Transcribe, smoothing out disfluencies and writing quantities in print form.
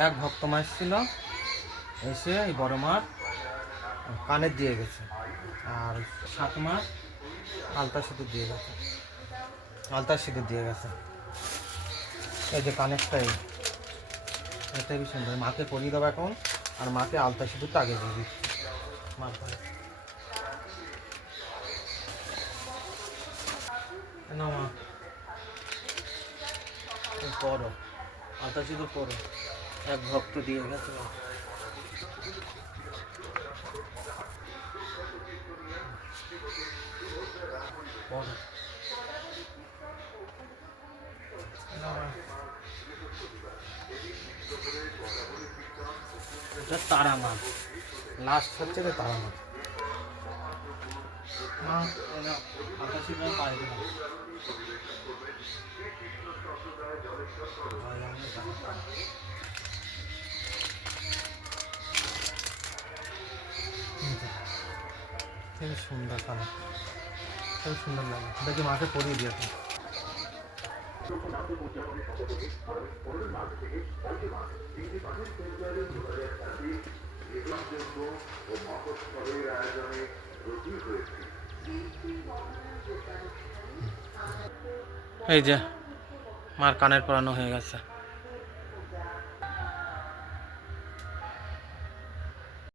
এক ভক্ত মা এসেছিল, এসে এই বড় মার কানের দিয়ে গেছে, আর 7 মাস আলতা সিঁদুর দিয়ে গেছে, আলতার সিঁদুর দিয়ে গেছে। এই যে কানেরটা, এটাই বেশি সুন্দর। মাকে পরিয়ে দেবো এখন, আর মাকে আলতা সিঁদুরটা আগে দিয়ে দিচ্ছি মার পায়ে। না মা, পরো আলতা সিঁদুর পরো, এক ভক্ত দিয়ে গেছে। পরো। এটা তারা মা, লাস্ট হচ্ছে যে তারা মা। মা আলতা সিঁদুর পায়ে দিলাম। খুবই সুন্দর কালার, খুব সুন্দর লাগে। দেখি মাকে পরিয়ে দিয়েছে। এই যে মার কানের পরানো হয়ে গেছে।